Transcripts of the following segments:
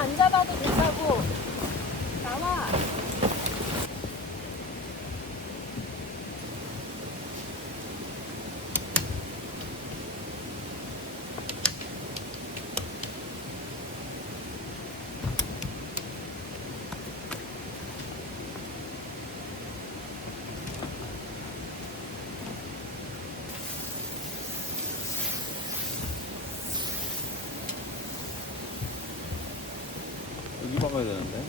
안 잡아도 된다고. 나와. 여기 박아야 되는데.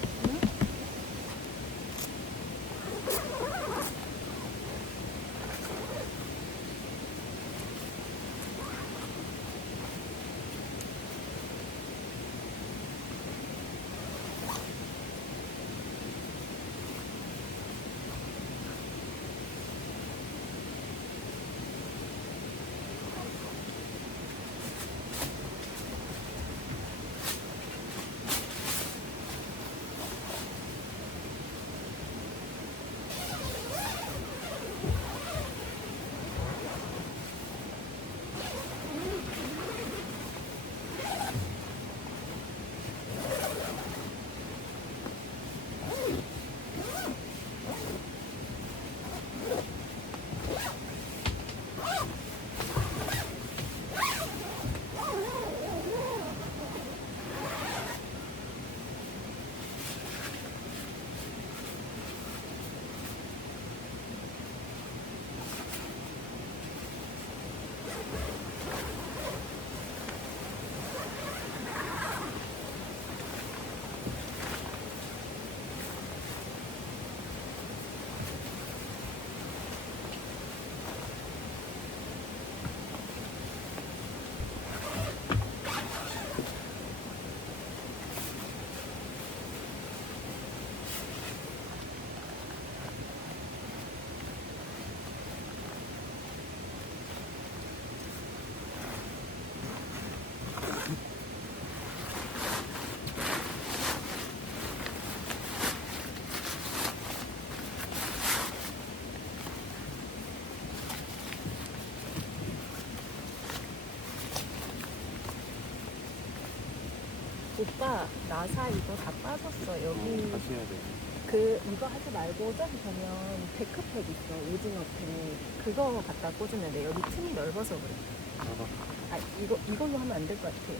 오빠, 나사 이거 다 빠졌어. 여기 다시 해야 돼. 이거 하지 말고 저기 보면 데크팩 있어. 오징어 팩. 그거 갖다 꽂으면 돼. 여기 틈이 넓어서 그래. 나가. 아, 이걸로 하면 안 될 것 같아.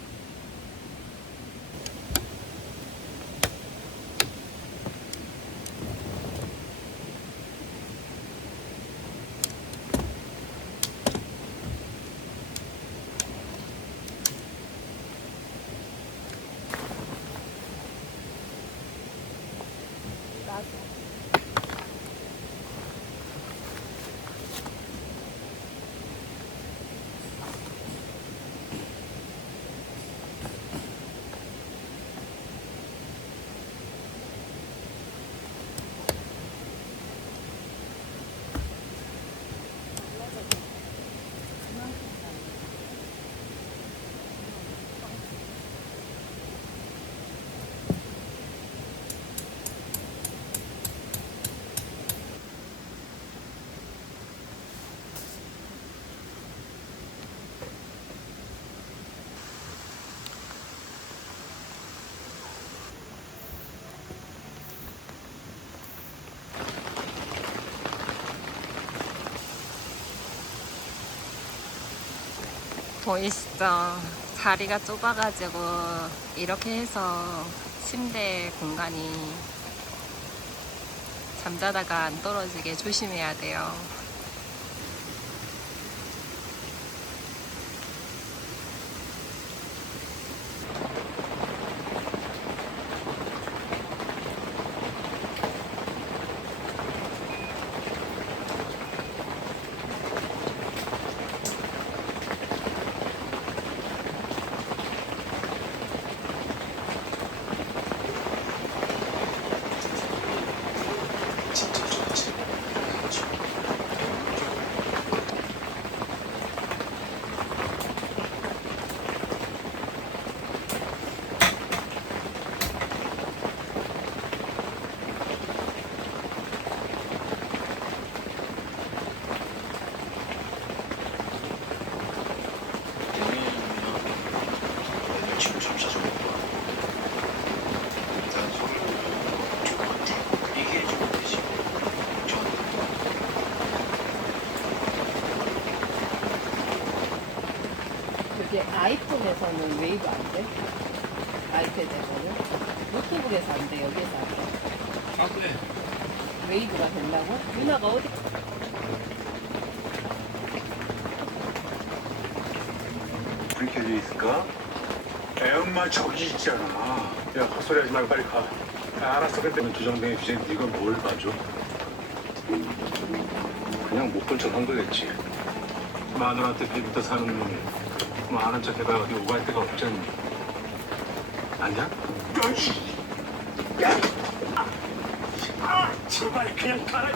나도. 보이시죠? 자리가 좁아가지고 이렇게 해서 침대 공간이 잠자다가 안 떨어지게 조심해야 돼요. 여기서는 웨이브 안 돼? 아이패드에서는? 노트북에서 안 돼, 여기에서 안 돼. 아 그래. 웨이브가 된다고? 누나가 어디? 브리켓이 있을까? 애 엄마 저기 있잖아. 야 헛소리 하지 말고 빨리 가. 야, 알았어. 근데 조정뱅이 주제 네가 뭘 봐줘? 그냥 못 본 척 한 거겠지. 마누라한테 배부터 사는 놈이 뭐 아는 척해봐 어디 오갈 데가 없잖니. 아니야? 야! 제발 그냥 가라.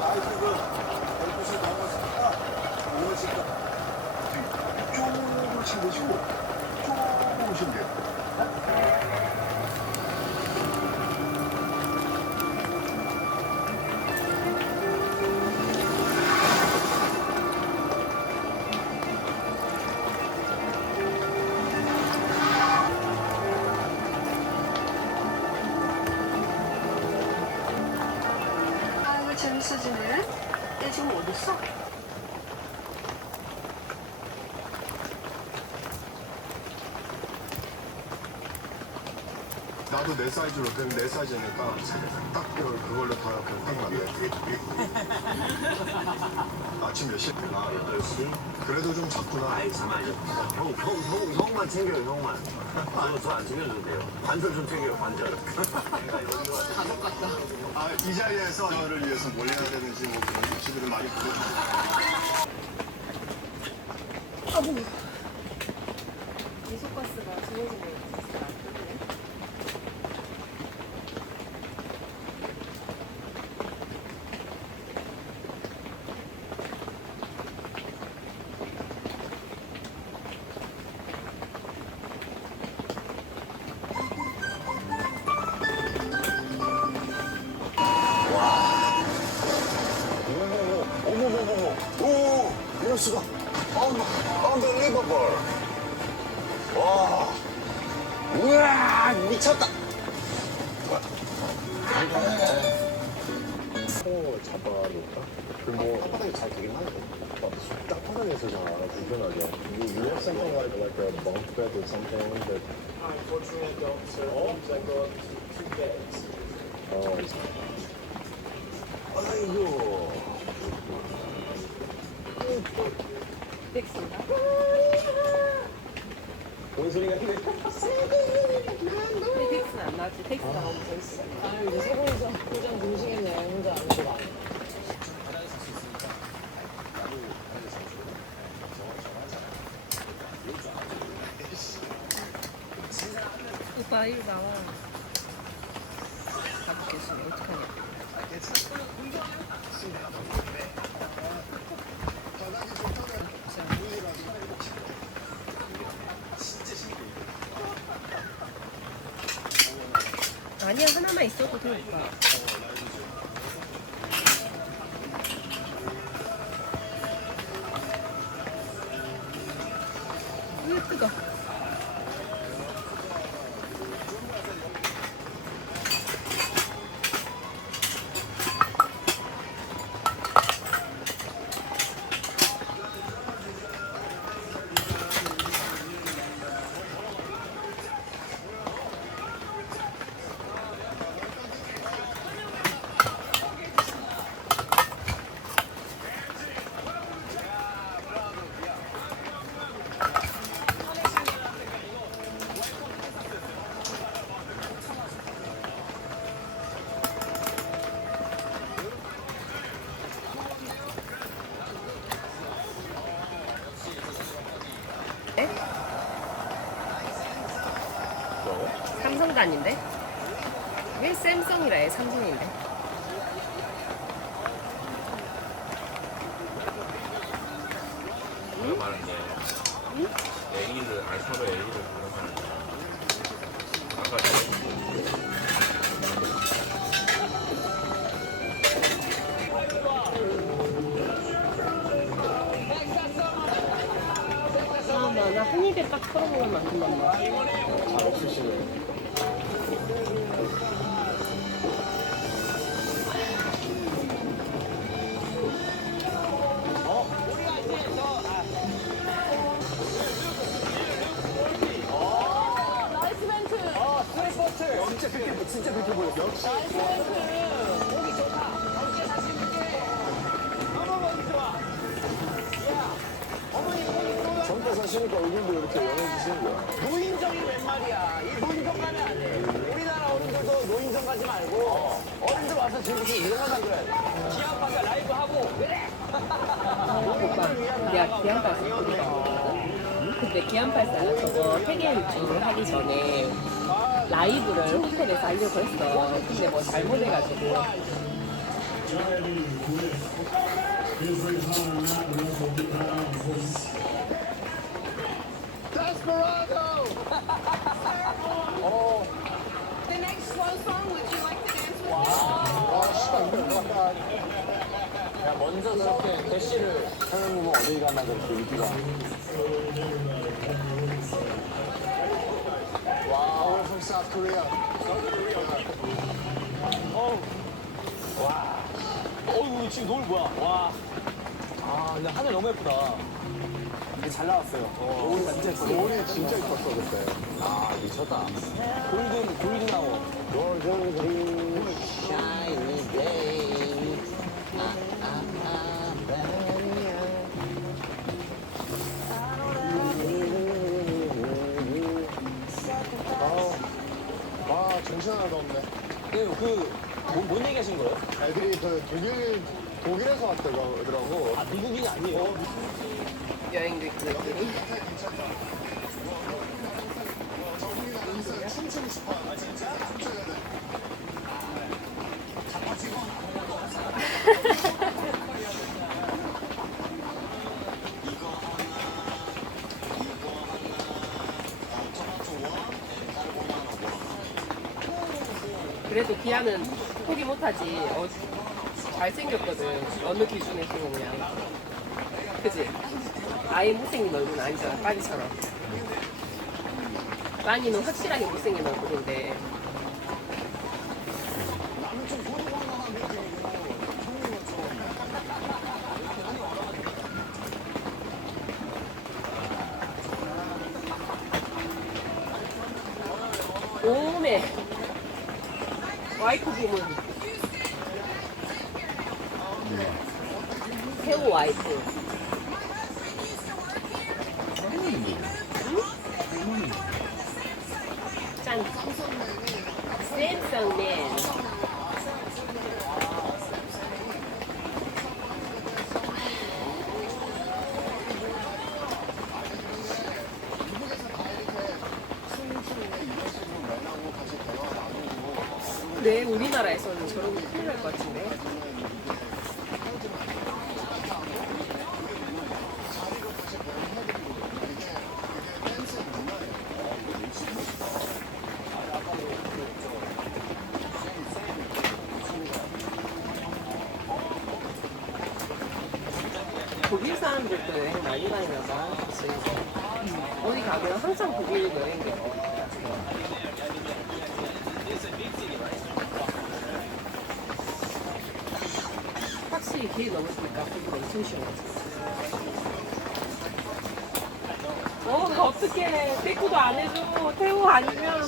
나도 중요해. 쪼으로 치시고 쪼으로 오시면 돼요. 아, 이거 재밌어지네. 얘 지금 어딨어? 나도 내 사이즈로 그냥 내 사이즈니까 딱 그걸로 다 하면 안 돼. 아침 몇 시에? 나 8시? 그래도 좀 작구나. 아이 가만히 형만 챙겨요 형만 저안 챙겨줘도 돼요 관절 좀 챙겨요 관절 아, 이 자리에서 저를 위해서 뭘 해야 되는지 뭐 그런 유튜브를 많이 보고 이소가스가 지워지네. 어머머머머. 오, 이럴 수가. Unbelievable. 와. 우와, 미쳤다. 잡아놓을까? 뭐 땅바닥이 잘 되긴 하는데. 땅바닥에서잖아, 불편하게. You have something like a bunk bed or something that. Unfortunately, I don't, sir. I got two beds. 아이고. 덱스인가? 뭔 소리가 이래? 우리 덱스는 안 나왔지. 덱스 나오면 재밌어. 아, 이제 소고기서 포장 등식했네. 혼자 안 좋아. 오빠 이리 나와. 가보겠어. 어떡하냐. 아니야 하나만 있어도 돼 오빠. 뜨거. 삼성도 아닌데? 왜 샘성이라 해? 삼성인데. 말하는데 A를 알파벳 A를 발음하는데 아까 털어보면 안 된단다. 잘 없으시네. 나이스 멘트. 진짜 그렇게 보였어. 역시. 나이스 멘트. 전대 사시니까 얼굴도 이렇게 연해지시는 거야. 노인정이 웬 말이야. 이 노인정 가면 안 돼. 우리나라 어른들도 노인정 가지 말고 어른들 와서 즐기기 이런 거 만들어야 돼. 기아파가 라이브 하고 그래. 오빠, 내가 기안팔사 거든. 근데 기안팔사가 저거 세계 일주를 하기 전에 라이브를 호텔에서 하려고 했어. 근데 뭐 잘못해가지고. The next slow song, would you like to dance with me? 아, 씨발, 이거 약간. 야 먼저 저렇게 대시를 사장님은 어디 가나 그렇게 인기가. 와, we're from South Korea. 어이구 지금 노을 뭐야? 와. 아 근데 하늘 너무 예쁘다. 이게 잘 나왔어요. 노을이 진짜 예뻐. 노을이 진짜 이뻤어, 그때. 아 미쳤다. 골든 아워. Golden green. Shiny day. 아, 정신 하나도 없네. 뭔 얘기 하신 거예요? 애들이 그 독일에서 왔더라고. 아 미국인이 아니에요. 여행도 있고 애들이. 춤추고 싶어. 아, 진짜? 춤춰야 돼. 그래도 기아는 포기 못하지. 잘생겼거든. 어느 기준에서 그냥. 그지? 아예 못생긴 얼굴은 아니잖아. 빠니처럼. 빠니는 확실하게 못생긴 얼굴인데. 오메 와이프 부문 새우 와이프 짠 샘성맨 네, 우리나라에서는 저런 게 큰일 날 것 같은데. 독일 사람들도 여행 많이 다니나 봐. 어디 가면 항상 독일 여행객. 확실히 길 넘으니까 그게 엄청 시원하지. 어떡해. 데코도 안 해줘. 태우 아니면.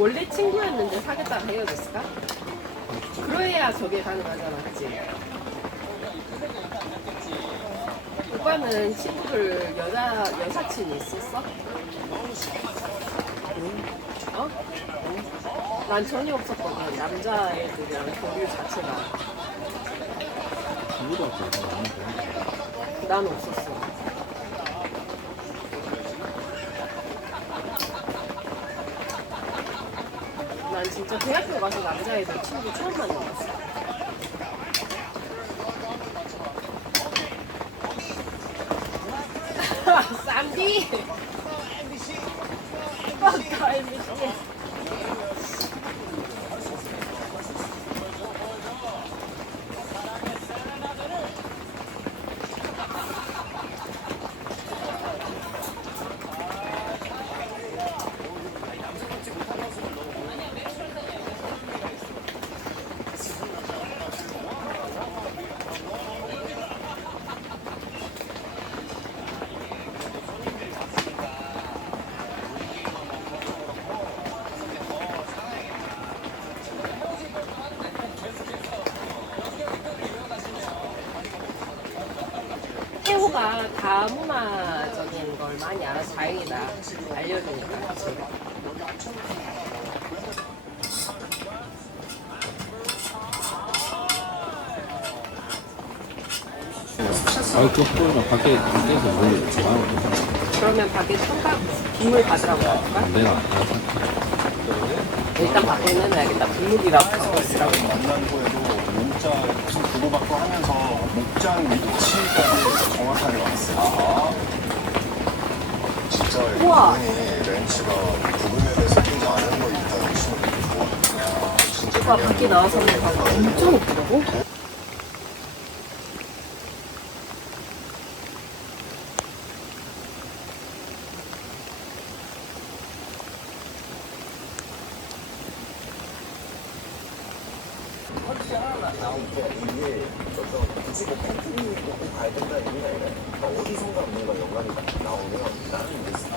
원래 친구였는데 사귀었다가 헤어졌을까? 그래야 저게 가능하잖아, 그치? 오빠는 친구들 여사친이 있었어? 어? 난 전혀 없었거든. 남자애들이랑 교류 자체가. 친구도 없어서 나는 그런 난 없었어. 난 진짜 대학교 가서 남자애들 친구 처음 만나봤어. 쌈디! 빡다 MBC. 태호가 다문화적인 걸 많이 알아서 다행이다. 알려주니까. 그치? 그 소리가 밖에서 뭘 좋아하는 그러면 밖에 총각 빗물 받으라고 할까? 내가 일단 밖에 내놔야겠다. 빗물이라고 쓰라고. 만난 후에도 문자 계속 주고받고 하면서 목장 위치까지 정확하게 왔어요. 진짜 우와. 이분이 렌치가 부분에 대해서 끼지 않은 거 있다는 친구들이 좋아. 진짜 오빠 밖에 나와서 봐봐. 엄청 예쁘다고? 이게 어떤 굳이 뭐 팬트리를 꼭 가야 된다 이게 아니라 어디선가 뭔가 연관이 나오면 나는 이제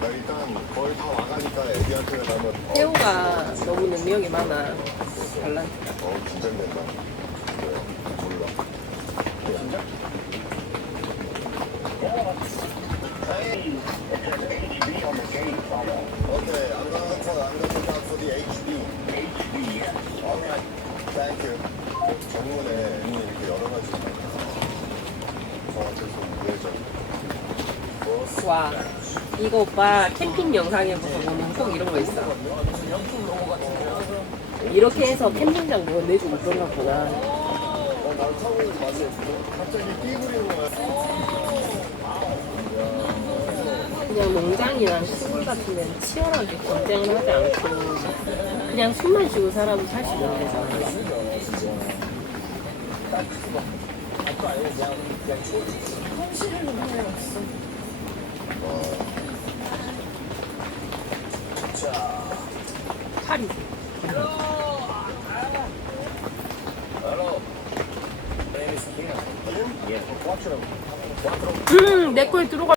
나 일단 거의 다 와가니까 애기한테 가면 태호가 너무 능력이 많아. 달라니까. 긴장된다. 몰라. Okay, I'm gonna look out for the HB. Alright, thank you. 정문에 이렇게 여러 가지 저한테서 우회전. 와, 이거 오빠 캠핑 영상에 보면 꼭 이런 거 있어. 이렇게 해서 캠핑장도 내주고 그런가 보다. 날 타고 맞아. 갑자기 띠부리는 거야. 그냥 농장이랑 시골 같은 데는 치열하게 경쟁을 하지 않고 그냥 숨만 쉬고 살아도 살 수 있는 데잖아. 팔이. 내 거에 들어가.